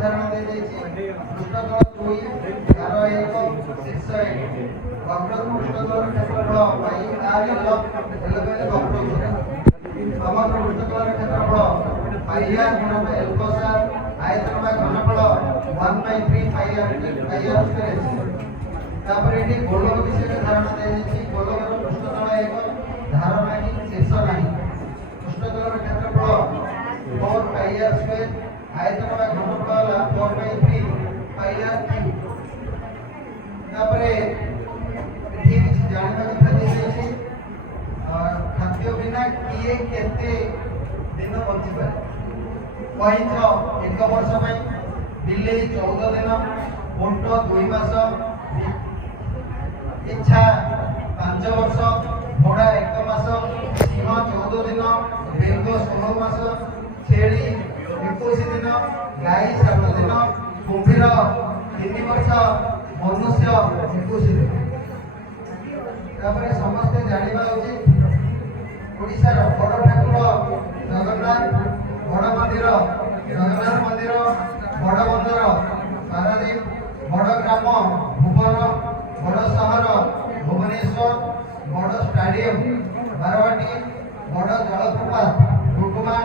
ଧାରଣା ଦିଆଯାଇଛି ପୃଷ୍ଠତଳ 2 ଧାର 1 ଶୀର୍ଷ 1 ବକ୍ର ପୃଷ୍ଠତଳର କ୍ଷେତ୍ରଫଳ ପାଇ r l କହିଲେ ବକ୍ର ଉଚ୍ଚତା ସମଗ୍ର ପୃଷ୍ଠତଳର କ୍ଷେତ୍ରଫଳ ପାଇ r ଗୁଣନ l cos r आयतन ବା ଘନଫଳ 1/3 ପାଇ r ସ୍କୋୟାର ତାପରେ ଏଠି ଗୋଲକ ବିଷୟରେ ଧାରଣା ଦିଆଯାଇଛି ଗୋଲକର ପୃଷ୍ଠତଳ 1 ଧାର ନାହିଁ ଶୀର୍ଷ ନାହିଁ ପୃଷ୍ଠତଳର କ୍ଷେତ୍ରଫଳ 4 ପାଇ r ସ୍କୋୟାର आयतन ବା घनफଳ ହେଲା 4/3 ପାଇ r କ୍ୟୁବ ତାପରେ ଏଠି କିଛି ଜାଣିବା କଥା ଦିଆଯାଇଛି ଖାଦ୍ୟ ବିନା କିଏ କେତେ ଦିନ ବଞ୍ଚିପାରେ କଇଁଛ 1 ବର୍ଷ ପାଇଁ ବିଲେଇ 14 ଦିନ ଓଟ 2 ମାସ ଇଚ୍ଛା 5 ବର୍ଷ ଘୋଡ଼ା 1 ମାସ ସିଂହ 14 ଦିନ ବେଙ୍ଗ 16 ମାସ ଛେଳି 21 ଦିନ ଗାଈ 7 ଦିନ କୁମ୍ଭୀର 3 ବର୍ଷ ମନୁଷ୍ୟ 21 ଦିନ ତାପରେ ସମସ୍ତେ ଜାଣିବା ଉଚିତ ଓଡ଼ିଶାର ବଡ଼ ଠାକୁର ଜଗନ୍ନାଥ ବଡ଼ ମନ୍ଦିର ଜଗନ୍ନାଥ ମନ୍ଦିର ବଡ଼ ବନ୍ଦର ପାରାଦୀପ ବଡ଼ ଗ୍ରାମ ଭୁବନ ବଡ଼ ସହର ଭୁବନେଶ୍ୱର ବଡ଼ ଷ୍ଟାଡିୟମ ବାରବାଟୀ ବଡ଼ ଜଳପ୍ରପାତ ଡୁଡୁମା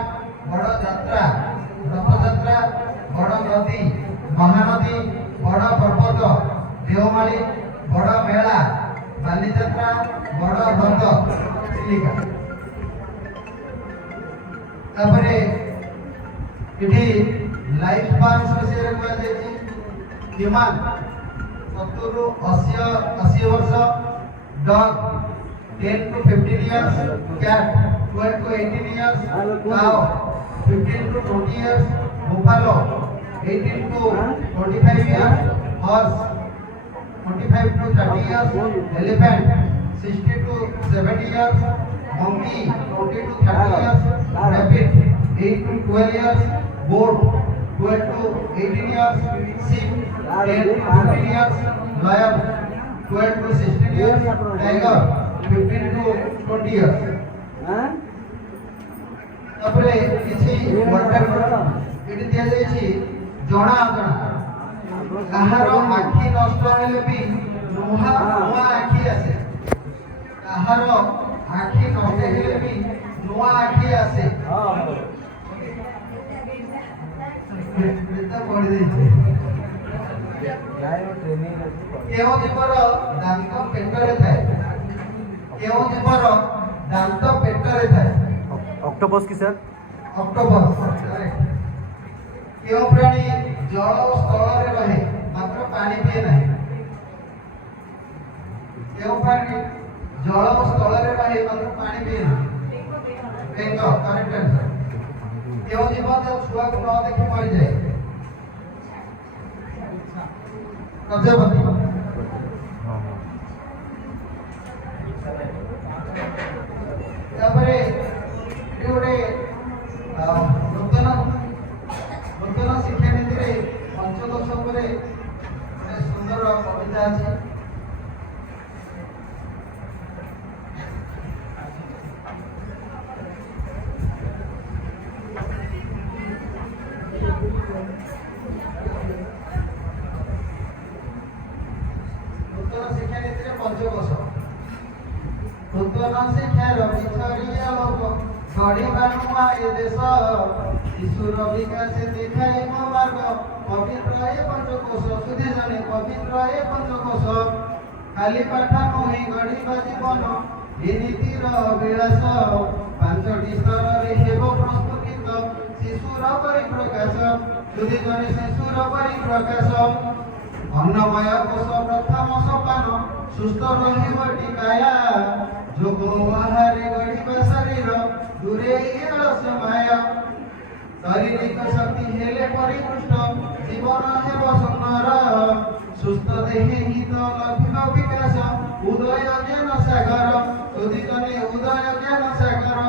ବଡ଼ ଯାତ୍ରା ରଥଯାତ୍ରା ବଡ଼ ନଦୀ ମହାନଦୀ ବଡ଼ ପର୍ବତ ଦେଓମାଳି ବଡ଼ ମେଳା ବାଲିଯାତ୍ରା ବଡ଼ ହ୍ରଦ ଚିଲିକା ତାପରେ ଏଠି ଲାଇଫ ସ୍ପାନ୍ସ ବିଷୟରେ କୁହାଯାଇଛି ହ୍ୟୁମାନ 70 ରୁ 80 ବର୍ଷ dog 10 to 15 years cat 12 to 18 years cow 15 to 20 years buffalo 18 to 25 years horse 25 to 30 years elephant 60 to 70 years monkey 20 to 30 years rabbit 8 to 12 years goat 12 to 18 years sheep 10 to 15 years lion 12 to 16 years tiger 15 to 20 years ତାପରେ କିଛି ଏଠି ଦିଆଯାଇଛି ଜଣା ଅଜଣା କାହାର ଆଖି ନଷ୍ଟ ହେଲେ ବି ନୂଆ ଆଖି ଆସେ କାହାର ଆଖି ନଷ୍ଟ ହେଲେ ବି ନୂଆ ଆଖି ଆସେ କେଉଁ ଜୀବର ଦାନ୍ତ ପେଟରେ ଥାଏ କେଉଁ ଜୀବର ଦାନ୍ତ ପେଟରେ ଥାଏ অক্টোপাস কি স্যার অক্টোপাস কেଉଁ ପ୍ରାଣୀ ଜଳ ଓ ସ୍ଥଳରେ ରହେ ମାତ୍ର ପାଣି ପିଏ ନାହିଁ କେଉଁ ପ୍ରାଣୀ ଜଳ ଓ ସ୍ଥଳରେ ରହେ ମାତ୍ର ପାଣି ପିଏ ନାହିଁ ବେଙ୍ଗ କରେକ୍ଟ ଆନ୍ସର କେଉଁ ଜୀବ ଯେଉଁ ଛୁଆକୁ ନ ଦେଖି ମରିଯାଏ ପ୍ରଜାପତି ତାପରେ ଗୋଟେ ନୂତନ ଶିକ୍ଷାନୀତିରେ ପଞ୍ଚଦଶ ଉପରେ ଗୋଟେ ସୁନ୍ଦର କବିତା ଅଛି ନୂତନ ଶିକ୍ଷାନୀତିରେ ପଞ୍ଚଦଶ ନୂତନ ଶିକ୍ଷାର ବିଛରିଆ ଲୋକ ଗଢ଼ିବା ନୂଆ ଏ ଦେଶ ଶିଶୁର ବିକାଶ ଦେଖାଇ ମୋ ମାର୍ଗ ପବିତ୍ର ଏ ପଞ୍ଚକୋଷ ସୁଧି ଜଣେ ପବିତ୍ର ଏ ପଞ୍ଚକୋଷ ଖାଲି ପାଠ ନୁହେଁ ଗଢ଼ିବା ଜୀବନ ଏ ନୀତିର ଅଭିଳାଷ 5ଟି ସ୍ତରରେ ହେବ ପ୍ରସ୍ଫୁଟିତ ଶିଶୁର ପରିପ୍ରକାଶ ସୁଧି ଜଣେ ଶିଶୁର ପରିପ୍ରକାଶ ଅନ୍ନମୟ କୋଷ ପ୍ରଥମ ସୋପାନ ସୁସ୍ଥ ରହିବ ଟିକାୟା ଯୋଗ ଆହାରେ ଗଢ଼ିବା ଶରୀର ଦୂରେଇ ଆଳସ୍ୟ ମାୟା ଶାରୀରିକ ଶକ୍ତି ହେଲେ ପରିପୃଷ୍ଟ ଜୀବନ ହେବ ସୁନ୍ଦର ସୁସ୍ଥ ଦେହେ ହିତ ଲଭିବ ବିକାଶ ଉଦୟ ଜ୍ଞାନ ସାଗର ସୁଧିଜନେ ଉଦୟ ଜ୍ଞାନ ସାଗର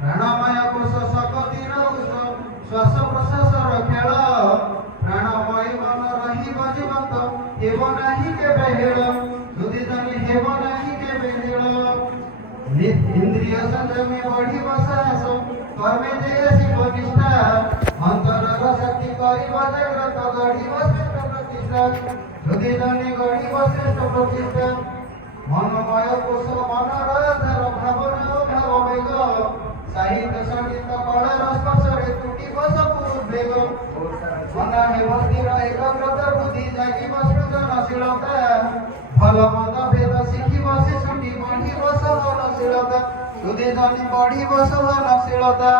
ପ୍ରାଣମୟ କୋଷ ଶକ୍ତିର ଉତ୍ସ ଶ୍ୱାସ ପ୍ରଶ୍ୱାସର ଖେଳ ପ୍ରାଣମୟ ମନ ରହିବ ଜୀବନ୍ତ ହେବ ନାହିଁ କେବେ ହେଳ ସୁଧିଜନେ ହେବ ନାହିଁ କେବେ ହେଳ ଇନ୍ଦ୍ରିୟ ସଂଯମୀ ବଢ଼ିବ ସାହସ କର୍ମେ ଯେ ଶିବ ନିଷ୍ଠା ଅନ୍ତରର ଶକ୍ତି গরিব জাগ্রত গরিব শ্রেষ্ঠ প্রতিষ্ঠা যদি জনে গরিব শ্রেষ্ঠ প্রতিষ্ঠা মনময় কোষ মনোরধার ভাবনা ও ভাব বেগ সাহিত্য সঙ্গীত কলার স্পর্শরে তুটিব সবু উদ্বেগ মনা হেমন্দির একাগ্রত বুদ্ধি জাগিব সৃজনশীলতা ভাল মন্দ ভেদ শিখিব শিশুটি বঢ়িব সহনশীলতা যদি জনে বঢ়িব সহনশীলতা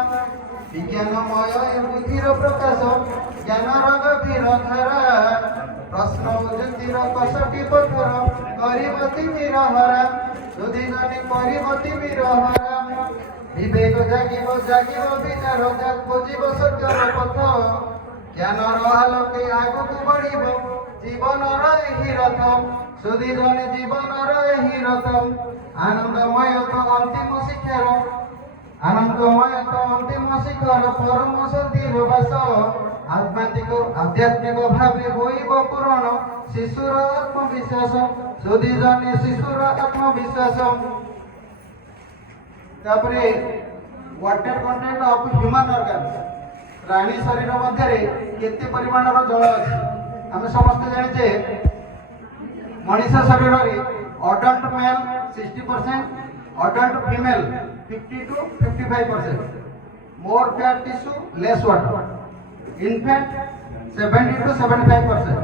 বিজ্ঞানময় এ বুদ্ধির প্রকাশ জ্ঞানর গভীর ধারা প্রশ্ন ও যুক্তির কষটি কঠোর করিব তিমির হরা যদি জনে করিব তিমির হরা বিবেক জাগিব জাগিব বিচার বুঝিব সত্যর পথ জ্ঞানর আলোকে আগুକୁ বঢ়িব জীবনর ଏହି রথ যদি জনে জীবনর ଏହି রথ আনন্দময় তো অন্তিম শিক্ষার আনন্দময় তো অন্তিম শিখর পরম শান্তির বাস আধ্যাত্মিক ভাবে হইব পূরণ শিশুর আত্মবিশ্বাস যদি জনে শিশুর আত্মবিশ্বাস তারপরে ওয়াটার কন্টেন্ট অফ হ্ୟୁମାନ অর্ଗାନ୍ସ ପ୍ରାଣୀ ଶରୀର ମଧ୍ୟରେ କେତେ ପରିମାଣର ଜଳ ଅଛି ଆମେ ସମସ୍ତେ ଜାଣିଛେ ମଣିଷ ଶରୀରରେ ଅଡଲ୍ଟ mail 60%, ଅଡଲ୍ଟ female 50 to 55%, more fat tissue, less water, infant 70 to 75%,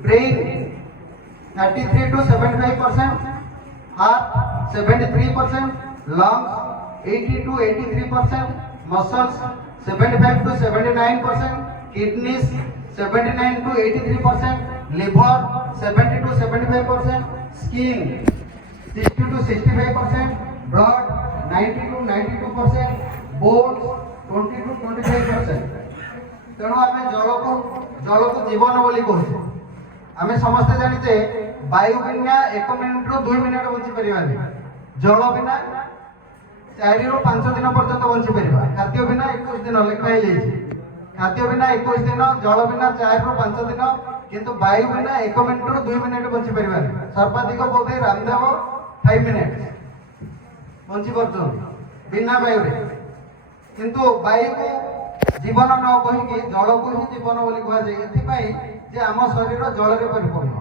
brain 33 to 75%, heart 73%, lungs 80 to 83%, muscles 75 to 79%, kidneys 79 to 83%, liver 70 to 75%, skin 60 to 65%, blood 90 to 92%, bones 20 to 25%. ତେଣୁ ଆମେ ଜଳକୁ ଜୀବନ ବୋଲି କହୁଛେ। ଆମେ ସମସ୍ତେ ଜାଣିଛେ ବାୟୁ ବିନା 1 ମିନିଟରୁ 2 ମିନିଟ ବଞ୍ଚି ପାରିବାନି, ଜଳ ବିନା 4 ରୁ 5 ଦିନ ପର୍ଯ୍ୟନ୍ତ ବଞ୍ଚି ପାରିବା, ଖାଦ୍ୟ ବିନା 21 ଦିନ ଲେଖା ହେଇଯାଇଛି, ଖାଦ୍ୟ ବିନା 21 ଦିନ, ଜଳ ବିନା 4 ରୁ 5 ଦିନ, କିନ୍ତୁ ବାୟୁ ବିନା 1 ମିନିଟରୁ 2 ମିନିଟ ବଞ୍ଚି ପାରିବାନି। ସର୍ବାଧିକ ବୋଧେ ରାମଦେବ 5 ମିନିଟ ବଞ୍ଚି ପାରୁଛନ୍ତି ବିନା ବାୟୁରେ, କିନ୍ତୁ ବାୟୁକୁ ଜୀବନ ନ କହିକି ଜଳକୁ ହିଁ ଜୀବନ ବୋଲି କୁହାଯାଏ, ଏଥିପାଇଁ ଯେ ଆମ ଶରୀର ଜଳରେ ପରିପୂର୍ଣ୍ଣ।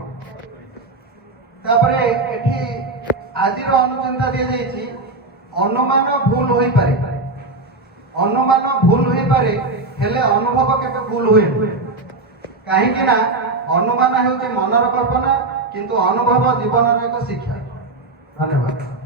ତାପରେ ଏଠି ଆଜିର ଅନୁଚିନ୍ତା ଦିଆଯାଇଛି ଅନୁମାନ ଭୁଲ ହୋଇପାରେ, ଅନୁମାନ ଭୁଲ ହୋଇପାରେ ହେଲେ ଅନୁଭବ କେବେ ଭୁଲ ହୁଏନି, କାହିଁକି ନା ଅନୁମାନ ହେଉଛି ମନର କଳ୍ପନା, କିନ୍ତୁ ଅନୁଭବ ଜୀବନର ଏକ ଶିକ୍ଷା। ଧନ୍ୟବାଦ।